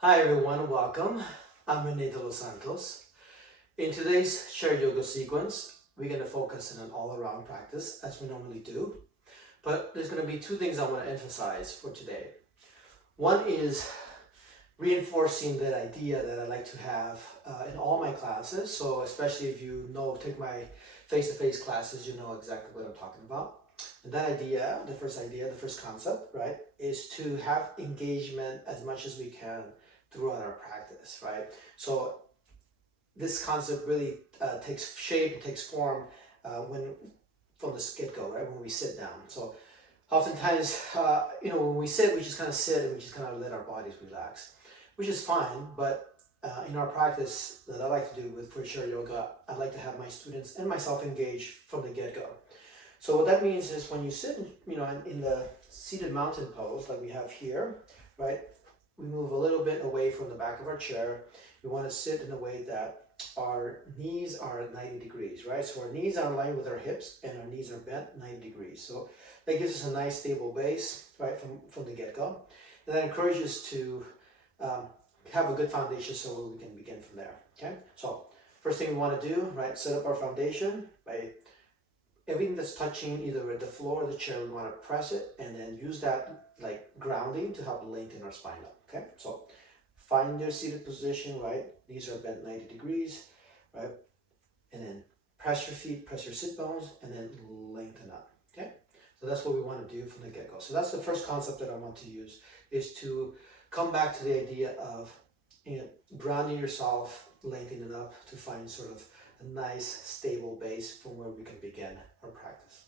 Hi everyone, welcome. I'm René Santos. In today's shared yoga sequence, we're going to focus on an all-around practice as we normally do. But there's going to be two things I want to emphasize for today. One is reinforcing that idea that I like to have in all my classes. So especially if you take my face-to-face classes, you know exactly what I'm talking about. And that idea, the first concept, right, is to have engagement as much as we can throughout our practice, right? So this concept really takes shape, takes form when from the get-go, right? When we sit down. So oftentimes, when we sit, we just kind of sit and we just kind of let our bodies relax, which is fine. But in our practice that I like to do with for sure yoga, I like to have my students and myself engage from the get-go. So what that means is when you sit, in the seated mountain pose like we have here, right? We move a little bit away from the back of our chair. We want to sit in a way that our knees are at 90 degrees, right? So our knees are in line with our hips and our knees are bent 90 degrees. So that gives us a nice stable base, right, from the get-go. And that encourages us to have a good foundation so we can begin from there, okay? So first thing we want to do, right, set up our foundation by everything that's touching either the floor or the chair, we want to press it and then use that like grounding to help lengthen our spine up, okay? So find your seated position, right? Knees are bent 90 degrees, right? And then press your feet, press your sit bones, and then lengthen up, okay? So that's what we want to do from the get-go. So that's the first concept that I want to use, is to come back to the idea of grounding yourself, lengthening up to find sort of a nice stable base from where we can begin our practice.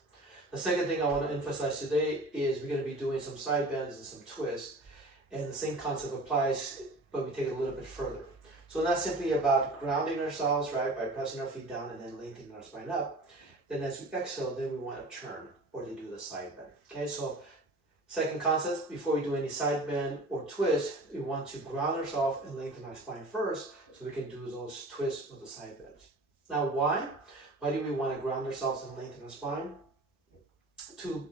The second thing I want to emphasize today is we're going to be doing some side bends and some twists, and the same concept applies, but we take it a little bit further. So not simply about grounding ourselves, right, by pressing our feet down and then lengthening our spine up. Then as we exhale, then we want to turn or to do the side bend. Okay, so second concept, before we do any side bend or twist, we want to ground ourselves and lengthen our spine first so we can do those twists or the side bends. Now, why? Why do we want to ground ourselves and lengthen our spine? Two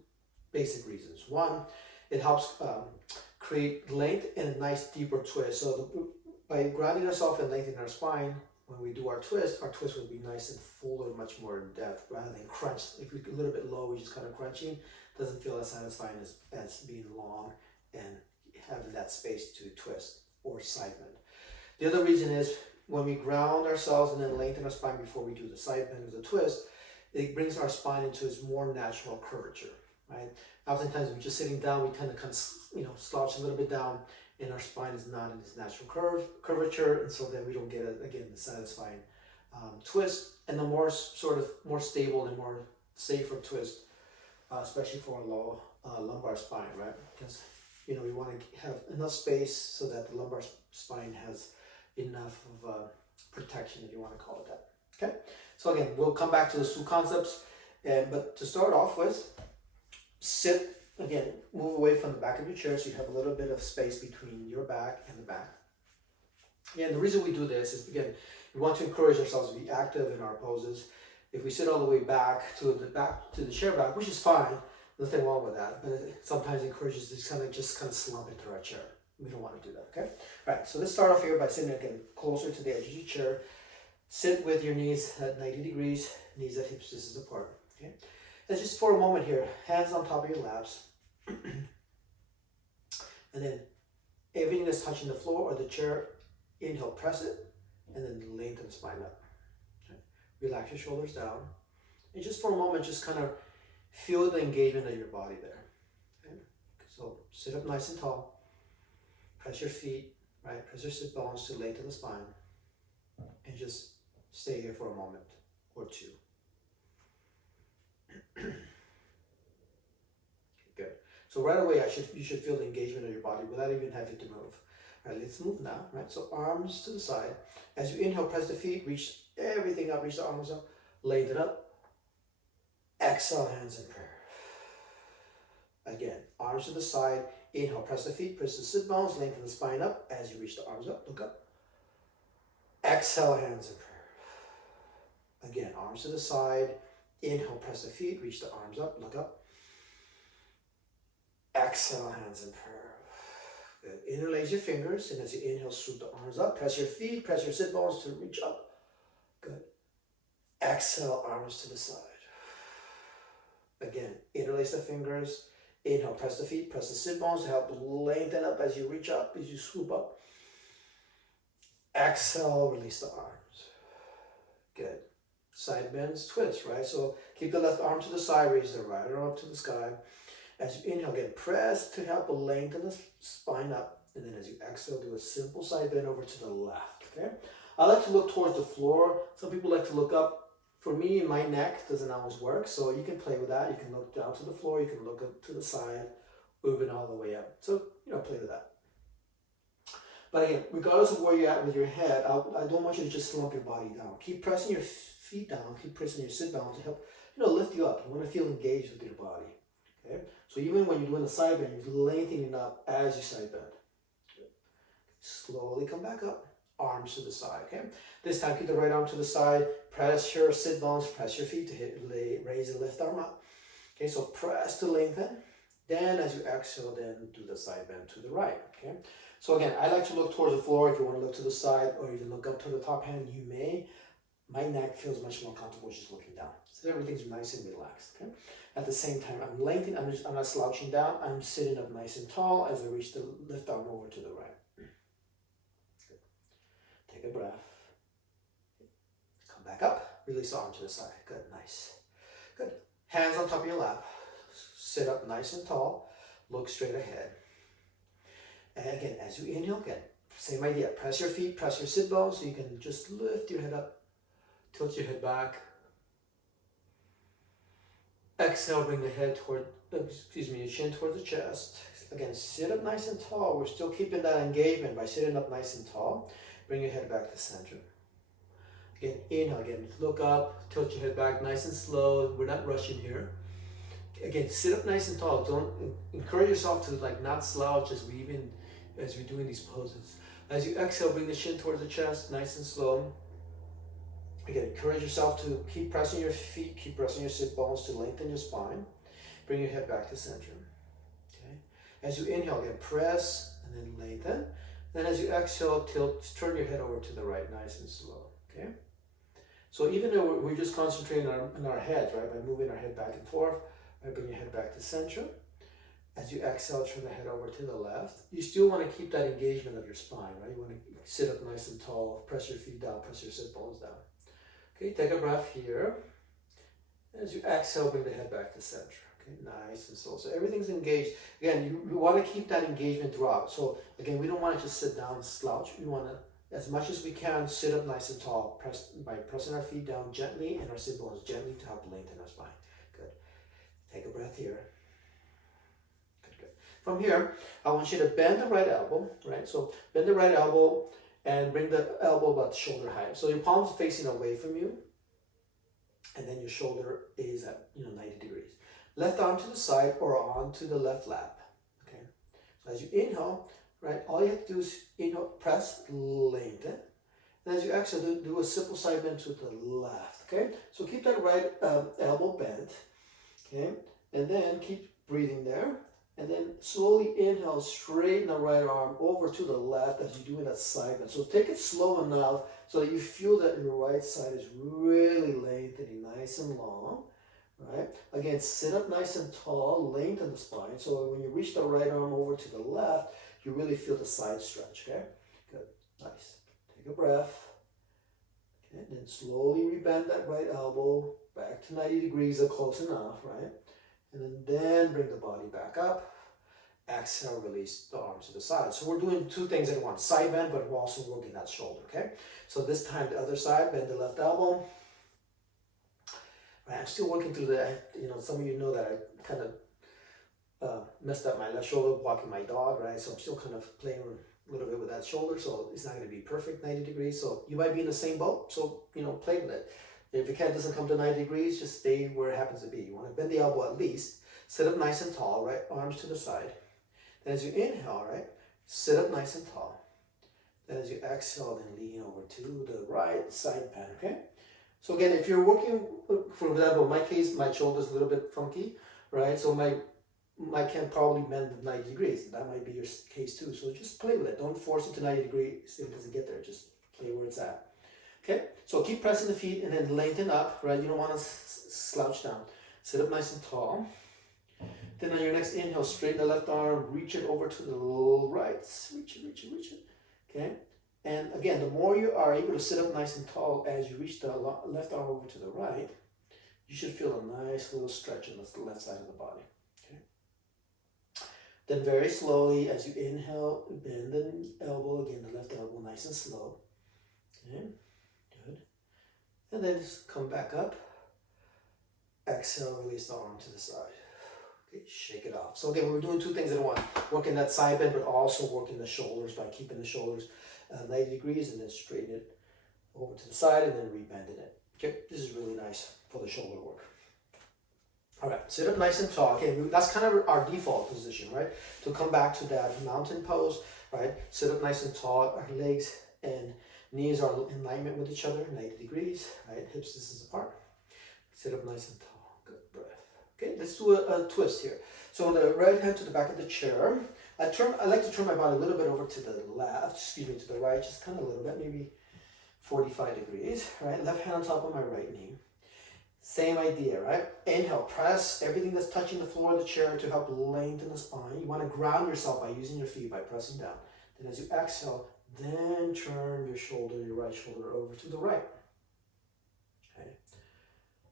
basic reasons. One, it helps create length and a nice deeper twist. So by grounding ourselves and lengthening our spine, when we do our twist will be nice and fuller, much more in depth, rather than crunch. If we're a little bit low, we're just kind of crunching. It doesn't feel as satisfying as being long and having that space to twist or side bend. The other reason is when we ground ourselves and then lengthen our spine before we do the side bend or the twist, it brings our spine into its more natural curvature, right? Oftentimes, we're just sitting down, we tend to slouch a little bit down, and our spine is not in its natural curvature, and so then we don't get, again, the satisfying twist, and the more stable and more safer twist, especially for a low lumbar spine, right? Because we want to have enough space so that the lumbar spine has enough of protection, if you want to call it that. Okay, so again, we'll come back to those two concepts, but to start off with, sit. Again, move away from the back of your chair so you have a little bit of space between your back and the back. And the reason we do this is, again, we want to encourage ourselves to be active in our poses. If we sit all the way back to the chair back, which is fine, nothing wrong with that, but it sometimes encourages us to just kind of slump into our chair. We don't want to do that, okay? All right, so let's start off here by sitting again closer to the edge of your chair. Sit with your knees at 90 degrees, knees at hips distance apart, okay? And just for a moment here, hands on top of your laps. And then everything that's touching the floor or the chair, inhale, press it, and then lengthen the spine up. Okay? Relax your shoulders down. And just for a moment, just kind of feel the engagement of your body there. Okay? So sit up nice and tall. Press your feet, right? Press your sit bones to lengthen the spine. And just stay here for a moment or two. Good. So right away, you should feel the engagement of your body without even having to move. All right, let's move now. Right, so arms to the side. As you inhale, press the feet, reach everything up, reach the arms up, lengthen up. Exhale, hands in prayer. Again, arms to the side. Inhale, press the feet, press the sit bones, lengthen the spine up. As you reach the arms up, look up. Exhale, hands in prayer. Again, arms to the side. Inhale, press the feet, reach the arms up, look up. Exhale, hands in prayer. Good. Interlace your fingers, and as you inhale, swoop the arms up. Press your feet, press your sit bones to reach up. Good. Exhale, arms to the side. Again, interlace the fingers. Inhale, press the feet, press the sit bones to help lengthen up as you reach up, as you swoop up. Exhale, release the arms. Good. Side bends, twist, right? So keep the left arm to the side, raise the right arm up to the sky. As you inhale, again, press to help lengthen the spine up. And then as you exhale, do a simple side bend over to the left, okay? I like to look towards the floor. Some people like to look up. For me, my neck doesn't always work, so you can play with that. You can look down to the floor, you can look up to the side, moving all the way up. So, play with that. But again, regardless of where you're at with your head, I don't want you to just slump your body down. Keep pressing your feet down, keep pressing your sit down to help, lift you up. You want to feel engaged with your body, okay? So even when you're doing the side bend, you're lengthening up as you side bend. Slowly come back up. Arms to the side, okay? This time, keep the right arm to the side. Press your sit bones, press your feet to raise the left arm up. Okay, so press to lengthen. Then, as you exhale, then do the side bend to the right, okay? So again, I like to look towards the floor. If you want to look to the side or even look up to the top hand, you may. My neck feels much more comfortable just looking down. So everything's nice and relaxed, okay? At the same time, I'm lengthening, I'm not slouching down. I'm sitting up nice and tall as I reach the left arm over to the right. Take a breath. Come back up. Release the arm to the side. Good, nice. Good. Hands on top of your lap. Sit up nice and tall. Look straight ahead. And again, as you inhale, again, same idea. Press your feet, press your sit bones so you can just lift your head up. Tilt your head back. Exhale, bring the head your chin towards the chest. Again, sit up nice and tall. We're still keeping that engagement by sitting up nice and tall. Bring your head back to center. Again, inhale, again, look up, tilt your head back nice and slow. We're not rushing here. Again, sit up nice and tall. Don't encourage yourself to not slouch as we're doing these poses. As you exhale, bring the chin towards the chest, nice and slow. Again, encourage yourself to keep pressing your feet, keep pressing your sit bones to lengthen your spine. Bring your head back to center. Okay. As you inhale, again, press and then lengthen. Then as you exhale, turn your head over to the right, nice and slow, okay? So even though we're just concentrating on our head, right, by moving our head back and forth, right, bring your head back to center. As you exhale, turn the head over to the left. You still want to keep that engagement of your spine, right? You want to sit up nice and tall, press your feet down, press your sit bones down. Okay, take a breath here. As you exhale, bring the head back to center. Nice and slow. So everything's engaged. Again, you want to keep that engagement throughout. So again, we don't want to just sit down and slouch. We want to, as much as we can, sit up nice and tall, by pressing our feet down gently and our sit bones gently to help lengthen our spine. Good. Take a breath here. Good, good. From here, I want you to bend the right elbow, right? So bend the right elbow and bring the elbow about shoulder height. So your palms facing away from you, and then your shoulder is at 90 degrees. Left arm to the side or onto the left lap, okay? So as you inhale, right, all you have to do is inhale, press, lengthen. And as you exhale, do a simple side bend to the left, okay? So keep that right elbow bent, okay? And then keep breathing there. And then slowly inhale, straighten the right arm over to the left as you're doing that side bend. So take it slow enough so that you feel that your right side is really lengthening nice and long. Right? Again, sit up nice and tall, lengthen the spine. So when you reach the right arm over to the left, you really feel the side stretch, okay? Good, nice. Take a breath. Okay, then slowly rebend that right elbow back to 90 degrees or close enough, right? And then bring the body back up. Exhale, release the arms to the side. So we're doing two things at once. Side bend, but we're also working that shoulder, okay? So this time the other side, bend the left elbow. I'm still working through that. Some of you know that I kind of messed up my left shoulder walking my dog, right? So I'm still kind of playing a little bit with that shoulder. So it's not going to be perfect 90 degrees. So you might be in the same boat. So, play with it. If your cat doesn't come to 90 degrees, just stay where it happens to be. You want to bend the elbow at least. Sit up nice and tall, right? Arms to the side. Then as you inhale, right? Sit up nice and tall. Then as you exhale, then lean over to the right side bend, okay? So again, if you're working, for example, in my case, my shoulder's a little bit funky, right? So my can't probably bend the 90 degrees. That might be your case too. So just play with it. Don't force it to 90 degrees if it doesn't get there. Just play where it's at. Okay, so keep pressing the feet and then lengthen up, right? You don't want to slouch down. Sit up nice and tall. Then on your next inhale, straighten the left arm, reach it over to the right. Reach it, reach it, reach it. Okay, and again, the more you are able to sit up nice and tall as you reach the left arm over to the right, you should feel a nice little stretch on the left side of the body. Okay. Then very slowly, as you inhale, bend the elbow, again, the left elbow nice and slow. Okay, good. And then just come back up. Exhale, release the arm to the side. Okay, shake it off. So again, we're doing two things at once. Working that side bend, but also working the shoulders by keeping the shoulders 90 degrees and then straighten it over to the side and then rebending it. Okay, this is really nice for the shoulder work. All right, sit up nice and tall. Okay, that's kind of our default position, right? To come back to that mountain pose, right? Sit up nice and tall. Our legs and knees are in alignment with each other, 90 degrees, right? Hips distance apart. Sit up nice and tall. Good breath. Okay, let's do a twist here. So the right hand to the back of the chair. I like to turn my body a little bit over to the left, to the right, just kind of a little bit, maybe 45 degrees, right? Left hand on top of my right knee. Same idea, right? Inhale, press everything that's touching the floor of the chair to help lengthen the spine. You want to ground yourself by using your feet, by pressing down. Then as you exhale, then turn your right shoulder over to the right. Okay.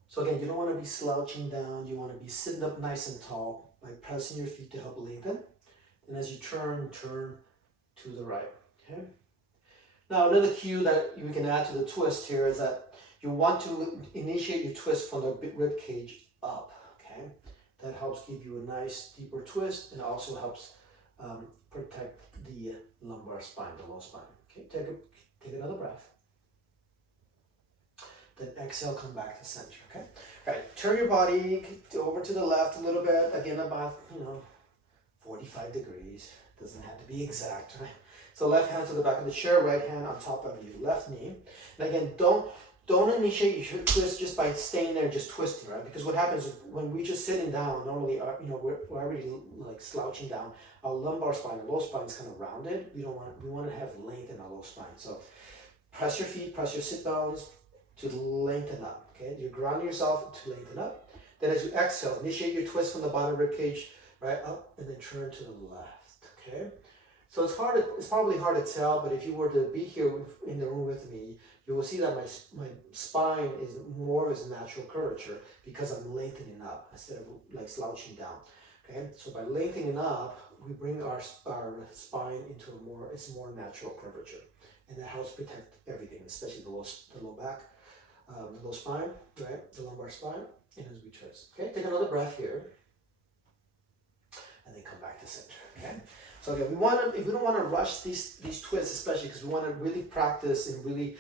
So again, you don't want to be slouching down. You want to be sitting up nice and tall by pressing your feet to help lengthen. And as you turn to the right. Okay. Now another cue that you can add to the twist here is that you want to initiate your twist from the rib cage up. Okay. That helps give you a nice deeper twist and also helps protect the lumbar spine, the low spine. Okay. Take another breath. Then exhale, come back to center. Okay. All right. Turn your body over to the left a little bit. Again, about 45 degrees. Doesn't have to be exact, right? So left hand to the back of the chair, right hand on top of your left knee. And again, don't initiate your twist just by staying there and just twisting, right? Because what happens when we just sitting down, normally, we're already like slouching down. Our lumbar spine, the low spine is kind of rounded. We want to have length in our low spine. So press your feet, press your sit bones to lengthen up. Okay, you're grounding yourself to lengthen up. Then as you exhale, initiate your twist from the bottom rib cage, right up, and then turn to the left. Okay. So it's probably hard to tell, but if you were to be here in the room with me, you will see that my spine is more of its natural curvature because I'm lengthening up instead of like slouching down. Okay, so by lengthening up, we bring our spine into a more natural curvature, and that helps protect everything, especially the low back, the low spine, right, the lumbar spine, and as we twist. Okay, take another breath here, and then come back to center. Okay. So again, we don't want to rush these twists, especially because we want to really practice and really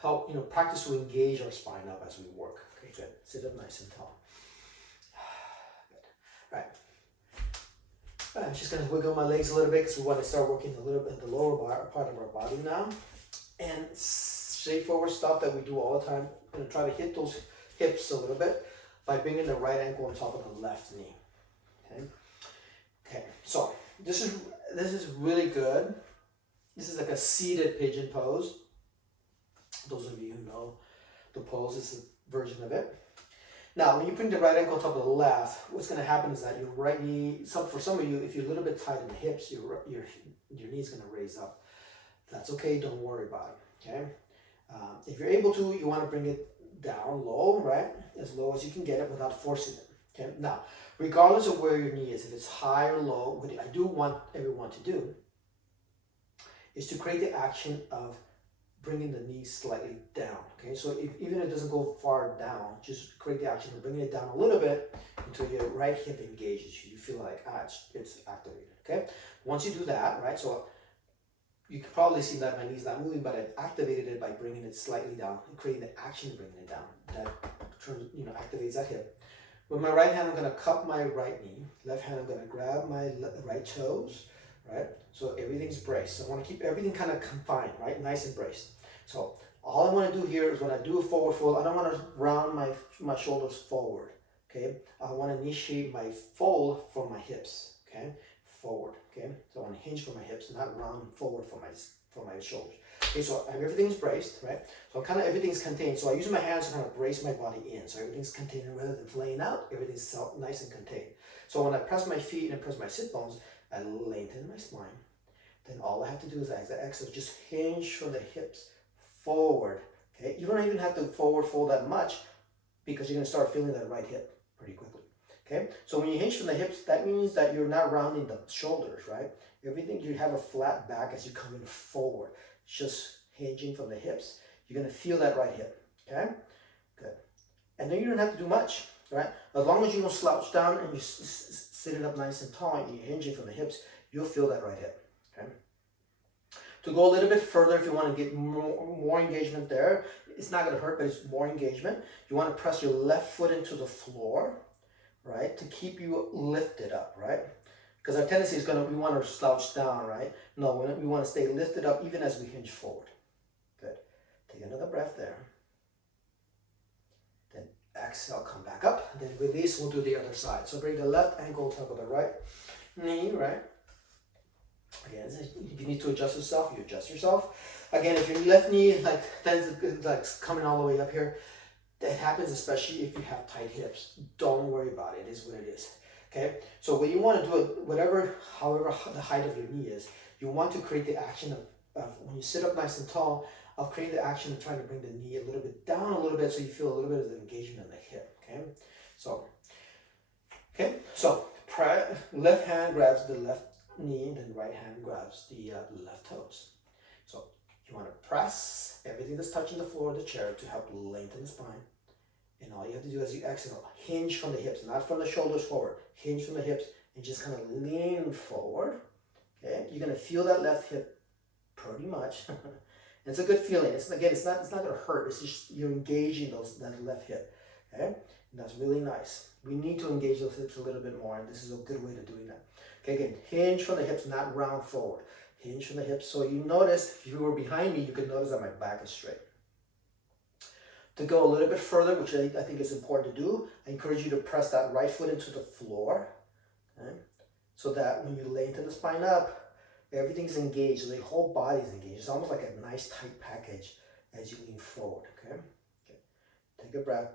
help practice to engage our spine up as we work. Okay, good. Sit up nice and tall. Good. Right. I'm just gonna wiggle my legs a little bit because we want to start working a little bit the lower part of our body now. And straightforward stuff that we do all the time. I'm gonna try to hit those hips a little bit by bringing the right ankle on top of the left knee. Okay. Okay. So. This is really good. This is like a seated pigeon pose. Those of you who know the pose is a version of it. Now, when you bring the right ankle on top of the left, what's going to happen is that your right knee, for some of you, if you're a little bit tight in the hips, your knee is going to raise up. That's okay. Don't worry about it. Okay. If you're able to, you want to bring it down low, right? As low as you can get it without forcing it. Okay. Now, regardless of where your knee is, if it's high or low, what I do want everyone to do is to create the action of bringing the knee slightly down. Okay, so even if it doesn't go far down, just create the action of bringing it down a little bit until your right hip engages. You feel like it's activated. Okay, once you do that, right? So you can probably see that my knee's not moving, but I've activated it by bringing it slightly down and creating the action of bringing it down. That turns, activates that hip. With my right hand, I'm going to cup my right knee. Left hand, I'm going to grab my right toes, right? So everyth's braced. So I want to keep everything kind of confined, right? Nice and braced. So all I want to do here is when I do a forward fold, I don't want to round my shoulders forward. Okay, I want to initiate my fold from my hips. Okay, forward. Okay, so I want to hinge from my hips, not round forward from my shoulders. Okay, so everything's braced, right? So kind of everything's contained. So I use my hands to kind of brace my body in. So everything's contained rather than flaying out. Everything's nice and contained. So when I press my feet and press my sit bones, I lengthen my spine. Then all I have to do is as I exhale, just hinge from the hips forward. Okay, you don't even have to forward fold that much because you're going to start feeling that right hip pretty quickly. Okay, so when you hinge from the hips, that means that you're not rounding the shoulders, right? Everything, you have a flat back as you come in forward. Just hinging from the hips. You're going to feel that right hip. Okay, good. And then you don't have to do much, right? As long as you don't slouch down and you sit it up nice and tall and you're hinging from the hips, you'll feel that right hip. Okay. To go a little bit further, if you want to get more engagement there, it's not going to hurt, but it's more engagement. You want to press your left foot into the floor, right, to keep you lifted up, right? Because our tendency is we want to slouch down, right? No, we want to stay lifted up even as we hinge forward. Good. Take another breath there. Then exhale, come back up. Then release, we'll do the other side. So bring the left ankle on top of the right knee, right? Again, if you need to adjust yourself, you adjust yourself. Again, if your left knee like coming all the way up here, that happens especially if you have tight hips. Don't worry about it. It is what it is. Okay, so what you want to do, however the height of your knee is, you want to create the action of when you sit up nice and tall, of creating the action of trying to bring the knee a little bit down a little bit so you feel a little bit of the engagement in the hip. Okay, so left hand grabs the left knee, then right hand grabs the left toes. So you want to press everything that's touching the floor of the chair to help lengthen the spine. And all you have to do as you exhale, hinge from the hips, not from the shoulders forward. Hinge from the hips and just kind of lean forward. Okay, you're gonna feel that left hip pretty much. It's a good feeling. It's not gonna hurt. It's just you're engaging that left hip. Okay, and that's really nice. We need to engage those hips a little bit more, and this is a good way of doing that. Okay, again, hinge from the hips, not round forward. Hinge from the hips. So you notice, if you were behind me, you could notice that my back is straight. To go a little bit further, which I think is important to do, I encourage you to press that right foot into the floor, okay? So that when you lengthen the spine up, everything's engaged, so the whole body's engaged. It's almost like a nice tight package as you lean forward, okay? Take a breath.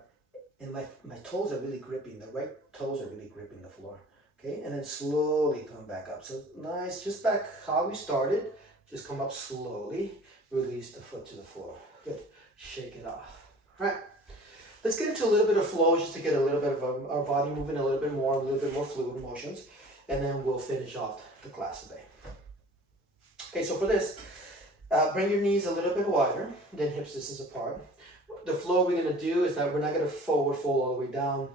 And my toes are really gripping, the right toes are really gripping the floor, okay? And then slowly come back up. So nice, just back how we started, just come up slowly, release the foot to the floor. Good, shake it off. All right, let's get into a little bit of flow just to get a little bit of our body moving a little bit more fluid motions, and then we'll finish off the class today. Okay, so for this, bring your knees a little bit wider than hips distance apart. The flow we're going to do is that we're not going to forward fold all the way down.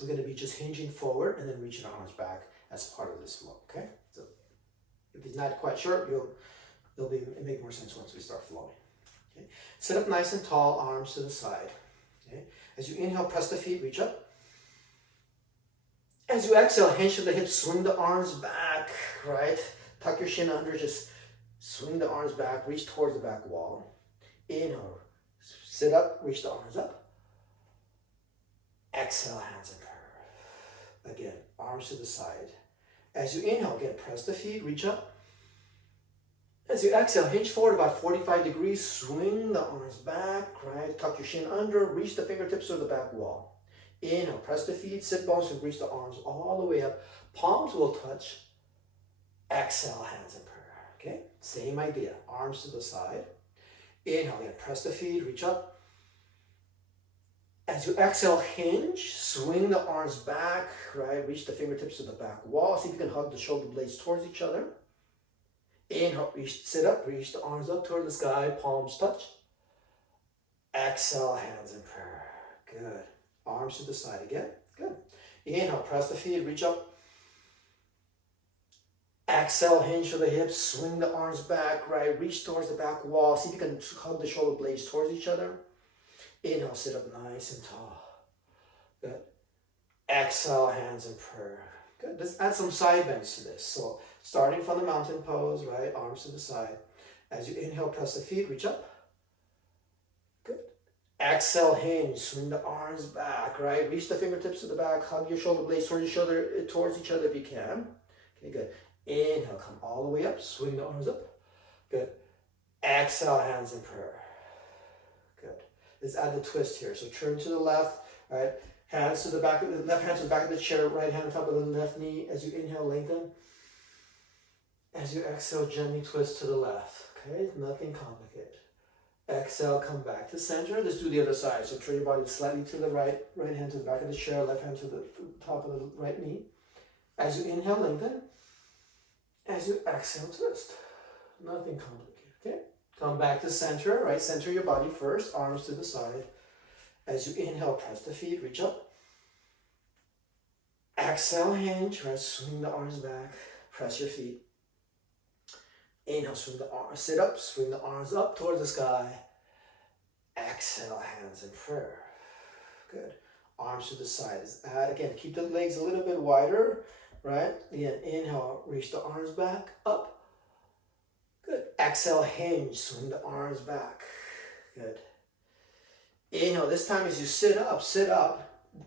We're going to be just hinging forward and then reaching our arms back as part of this flow, okay? So if it's not quite sure, it'll make more sense once we start flowing. Okay. Sit up nice and tall, arms to the side. Okay. As you inhale, press the feet, reach up. As you exhale, hinge to the hips, swing the arms back, right? Tuck your shin under, just swing the arms back, reach towards the back wall. Inhale, sit up, reach the arms up. Exhale, hands and curve. Again, arms to the side. As you inhale, again, press the feet, reach up. As you exhale, hinge forward about 45 degrees, swing the arms back, right? Tuck your shin under, reach the fingertips to the back wall. Inhale, press the feet, sit bones, and reach the arms all the way up. Palms will touch. Exhale, hands in prayer, okay? Same idea, arms to the side. Inhale, again, press the feet, reach up. As you exhale, hinge, swing the arms back, right? Reach the fingertips to the back wall. See if you can hug the shoulder blades towards each other. Inhale, sit up, reach the arms up toward the sky, palms touch. Exhale, hands in prayer. Good. Arms to the side again. Good. Inhale, press the feet, reach up. Exhale, hinge to the hips, swing the arms back, right? Reach towards the back wall. See if you can hug the shoulder blades towards each other. Inhale, sit up nice and tall. Good. Exhale, hands in prayer. Good. Let's add some side bends to this. So starting from the mountain pose, right? Arms to the side. As you inhale, press the feet, reach up. Good. Exhale, hinge, swing the arms back, right? Reach the fingertips to the back, hug your shoulder blades towards each other if you can. Okay, good. Inhale, come all the way up, swing the arms up. Good. Exhale, hands in prayer. Good. Let's add the twist here. So turn to the left, right? Hands to the back of the left hand to the back of the chair, right hand on top of the left knee. As you inhale, lengthen. As you exhale, gently twist to the left. Okay, nothing complicated. Exhale, come back to center. Let's do the other side. So turn your body slightly to the right. Right hand to the back of the chair, left hand to the top of the right knee. As you inhale, lengthen. As you exhale, twist. Nothing complicated, okay? Come back to center, right? Center your body first, arms to the side. As you inhale, press the feet, reach up. Exhale, hinge, right? Swing the arms back, press your feet. Inhale, swing the arms, sit up, swing the arms up towards the sky. Exhale, hands in prayer. Good. Arms to the sides. Again, keep the legs a little bit wider, right? Again, inhale, reach the arms back, up. Good. Exhale, hinge, swing the arms back. Good. Inhale, this time as you sit up.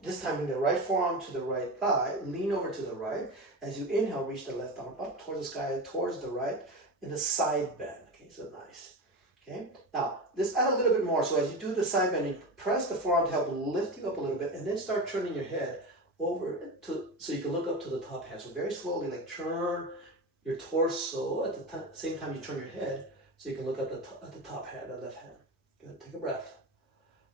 This time bring the right forearm to the right thigh, lean over to the right. As you inhale, reach the left arm up towards the sky, towards the right, in the side bend. Okay, so nice. Okay, now let's add a little bit more. So as you do the side bending, press the forearm to help lift you up a little bit, and then start turning your head over to so you can look up to the top hand. So very slowly, like turn your torso at the same time you turn your head, so you can look at the top hand, the left hand. Good. Take a breath.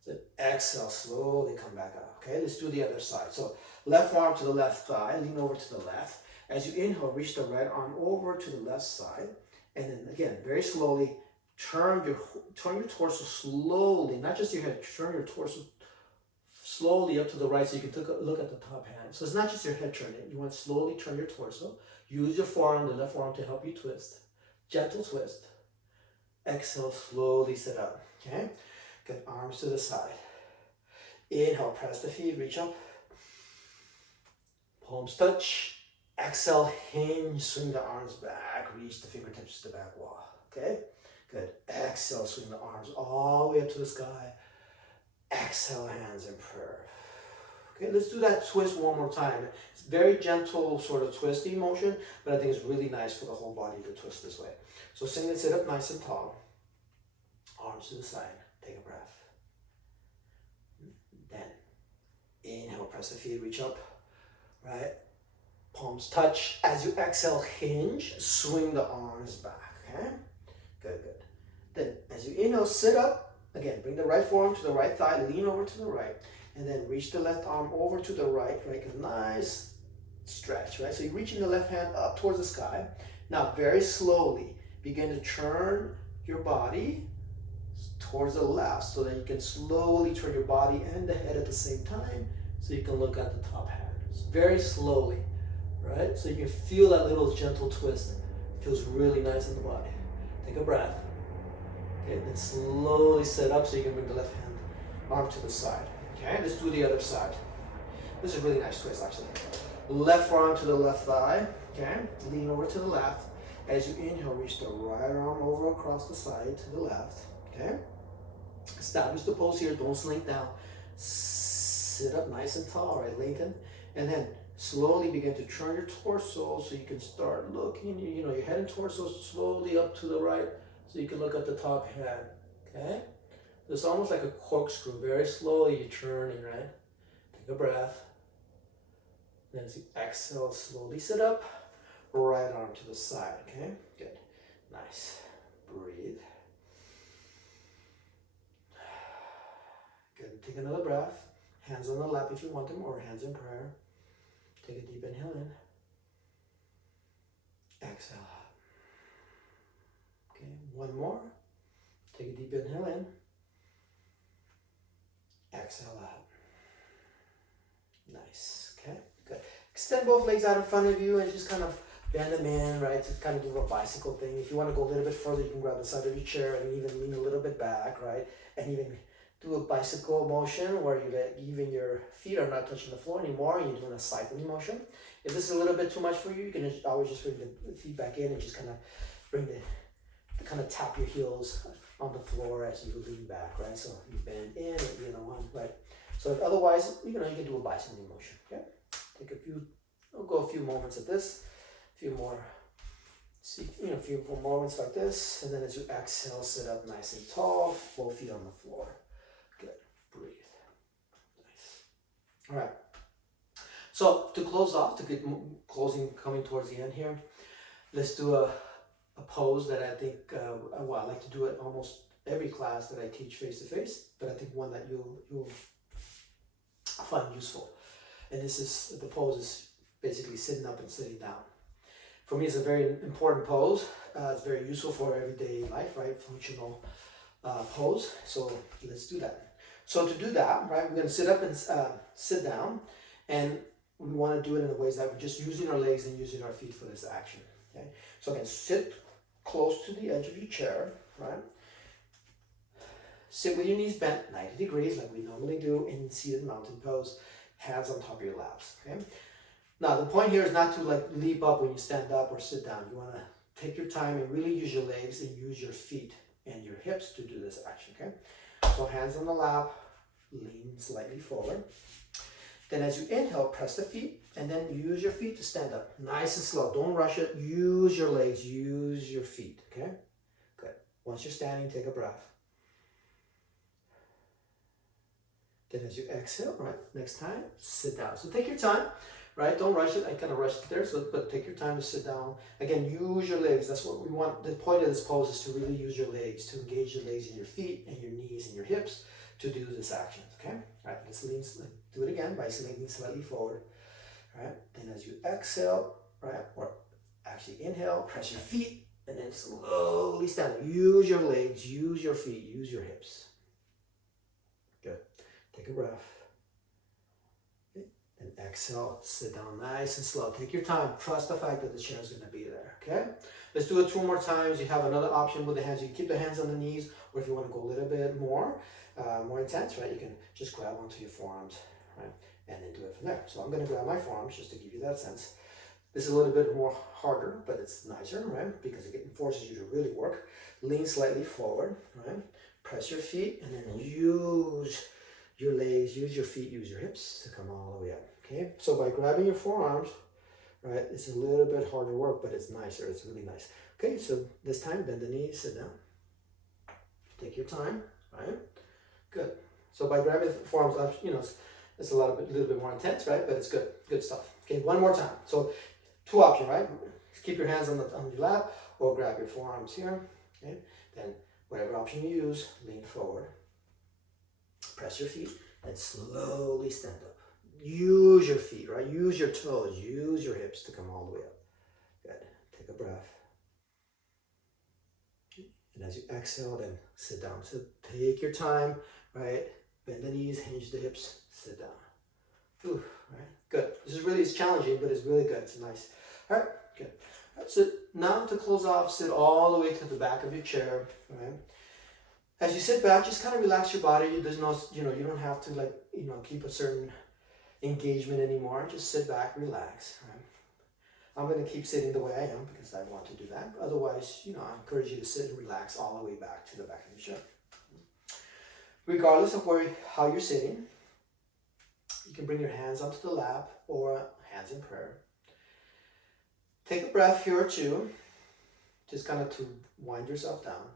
So exhale, slowly come back up. Okay, let's do the other side. So left arm to the left thigh, lean over to the left. As you inhale, reach the right arm over to the left side, and then again, very slowly. Turn your torso slowly, not just your head, turn your torso slowly up to the right so you can look at the top hand. So it's not just your head turning, you want to slowly turn your torso. Use your forearm, the left forearm to help you twist. Gentle twist. Exhale, slowly sit up, okay? Good, arms to the side. Inhale, press the feet, reach up. Palms touch. Exhale, hinge, swing the arms back, reach the fingertips to the back wall, okay? Good. Exhale, swing the arms all the way up to the sky. Exhale, hands in prayer. Okay, let's do that twist one more time. It's very gentle, sort of twisty motion, but I think it's really nice for the whole body to twist this way. So sit up nice and tall. Arms to the side. Take a breath. Then inhale, press the feet, reach up. Right? Palms touch. As you exhale, hinge, swing the arms back. Okay? Good, good. Then, as you inhale, sit up. Again, bring the right forearm to the right thigh, lean over to the right, and then reach the left arm over to the right, right? A nice stretch, right? So you're reaching the left hand up towards the sky. Now, very slowly, begin to turn your body towards the left so that you can slowly turn your body and the head at the same time so you can look at the top hand. Very slowly, right? So you can feel that little gentle twist. It feels really nice in the body. Take a breath. Okay, then slowly sit up so you can bring the left hand arm to the side. Okay, let's do the other side. This is a really nice twist actually. Left forearm to the left thigh. Okay, lean over to the left. As you inhale, reach the right arm over across the side to the left. Okay, establish the pose here. Don't slink down. Sit up nice and tall, right? Lengthen, and then slowly begin to turn your torso so you can start looking, your head and torso slowly up to the right so you can look at the top hand, okay? It's almost like a corkscrew. Very slowly you're turning, right? Take a breath. Then as you exhale, slowly sit up. Right arm to the side, okay? Good. Nice. Breathe. Good. Take another breath. Hands on the lap if you want them, or hands in prayer. Take a deep inhale in. Exhale out. Okay, one more. Take a deep inhale in. Exhale out. Nice. Okay, good. Extend both legs out in front of you and just kind of bend them in, right? To kind of do a bicycle thing. If you want to go a little bit further, you can grab the side of your chair and even lean a little bit back, right? And even do a bicycle motion where even your feet are not touching the floor anymore. You're doing a cycling motion. If this is a little bit too much for you, you can always just bring the feet back in and just kind of kind of tap your heels on the floor as you lean back, right? So you bend in and the other one, right? So otherwise, you can do a bicycling motion, okay? Take I'll go a few moments of this, a few more, a few more moments like this, and then as you exhale, sit up nice and tall, both feet on the floor. Good, breathe, nice. All right, so to close off, to get coming towards the end here, let's do a pose that I think, I like to do it almost every class that I teach face-to-face, but I think one that you'll find useful. And the pose is basically sitting up and sitting down. For me, it's a very important pose. It's very useful for everyday life, right? Functional pose. So let's do that. So to do that, right, we're going to sit up and sit down, and we want to do it in the ways that we're just using our legs and using our feet for this action. Okay. So again, sit close to the edge of your chair, right? Sit with your knees bent 90 degrees like we normally do in seated mountain pose, hands on top of your laps, okay? Now the point here is not to like leap up when you stand up or sit down. You want to take your time and really use your legs and use your feet and your hips to do this action, okay? So hands on the lap, lean slightly forward. Then as you inhale, press the feet, and then use your feet to stand up. Nice and slow, don't rush it. Use your legs, use your feet, okay? Good. Once you're standing, take a breath. Then as you exhale, right, next time, sit down. So take your time, right? Don't rush it. I kind of rushed it there, but take your time to sit down. Again, use your legs. That's what we want. The point of this pose is to really use your legs, to engage your legs in your feet and your knees and your hips to do this action, okay? All right, let's do it again by leaning slightly forward. All right, then as you exhale, right, or actually inhale, press your feet, and then slowly stand up. Use your legs, use your feet, use your hips. Good. Take a breath. Okay. And exhale, sit down nice and slow. Take your time. Trust the fact that the chair is going to be there, okay? Let's do it 2 more times. You have another option with the hands. You can keep the hands on the knees, or if you want to go a little bit more intense, right, you can just grab onto your forearms, right, and then do it from there. So I'm going to grab my forearms just to give you that sense. This is a little bit more harder, but it's nicer, right, because it forces you to really work. Lean slightly forward, right, press your feet, and then use your legs, use your feet, use your hips to come all the way up, okay? So by grabbing your forearms, right, it's a little bit harder work, but it's nicer, it's really nice. Okay, so this time, bend the knees, sit down. Take your time, right? Good. So by grabbing the forearms up, it's a little bit more intense, right? But it's good stuff. Okay, one more time. So 2 options, right? Keep your hands on your lap, or grab your forearms here. Okay, then whatever option you use, lean forward. Press your feet and slowly stand up. Use your feet, right? Use your toes, use your hips to come all the way up. Good. Take a breath. And as you exhale, then sit down. So take your time, right? Bend the knees, hinge the hips, sit down. Ooh, right? Good. It's challenging, but it's really good. It's nice. All right, good. All right, so now to close off, sit all the way to the back of your chair, right? As you sit back, just kind of relax your body. There's no, you don't have to keep a certain engagement anymore. Just sit back, relax, right? I'm going to keep sitting the way I am because I want to do that. Otherwise, I encourage you to sit and relax all the way back to the back of your chair. Regardless of how you're sitting, you can bring your hands onto the lap or hands in prayer. Take a breath here or 2, just kind of to wind yourself down.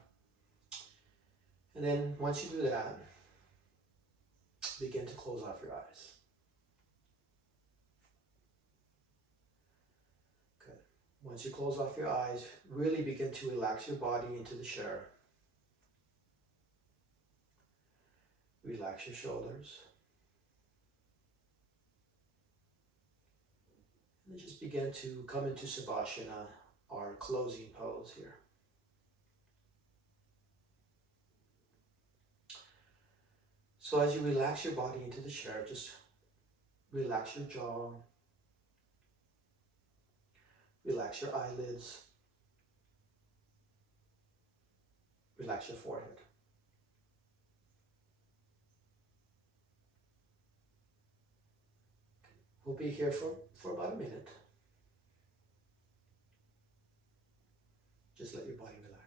And then once you do that, begin to close off your eyes. Good. Once you close off your eyes, really begin to relax your body into the chair. Relax your shoulders. And just begin to come into Savasana, our closing pose here. So as you relax your body into the chair, just relax your jaw, relax your eyelids, relax your forehead. We'll be here for about a minute. Just let your body relax.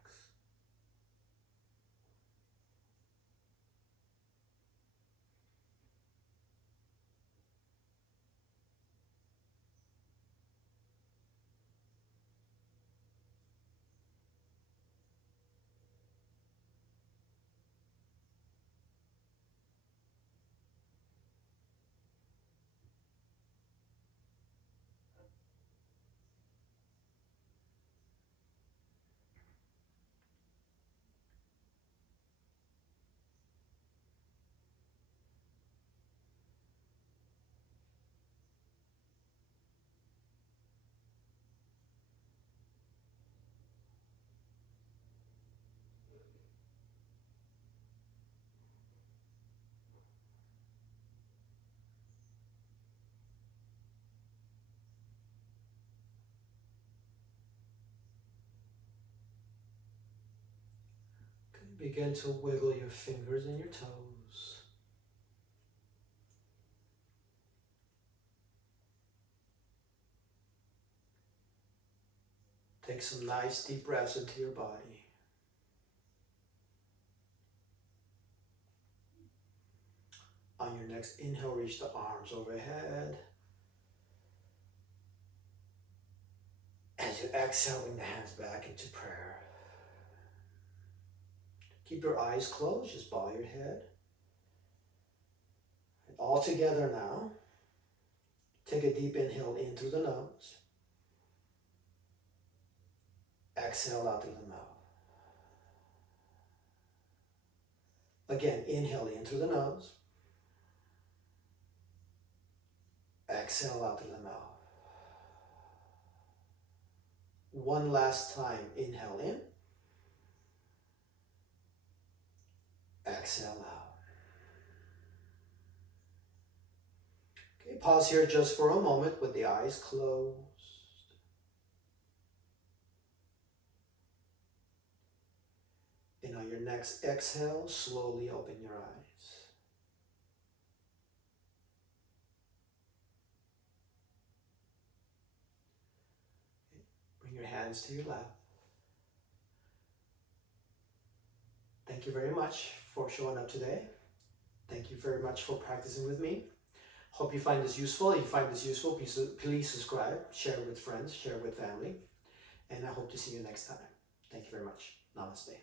Begin to wiggle your fingers and your toes. Take some nice deep breaths into your body. On your next inhale, reach the arms overhead. As you exhale, bring the hands back into prayer. Keep your eyes closed, just bow your head. And all together now, take a deep inhale in through the nose. Exhale out through the mouth. Again, inhale in through the nose. Exhale out through the mouth. One last time, inhale in. Exhale out. Okay, pause here just for a moment with the eyes closed. And on your next exhale, slowly open your eyes. Okay, bring your hands to your lap. Thank you very much for showing up today. Thank you very much for practicing with me. Hope you find this useful. If you find this useful, please subscribe, share with friends, share with family. And I hope to see you next time. Thank you very much. Namaste.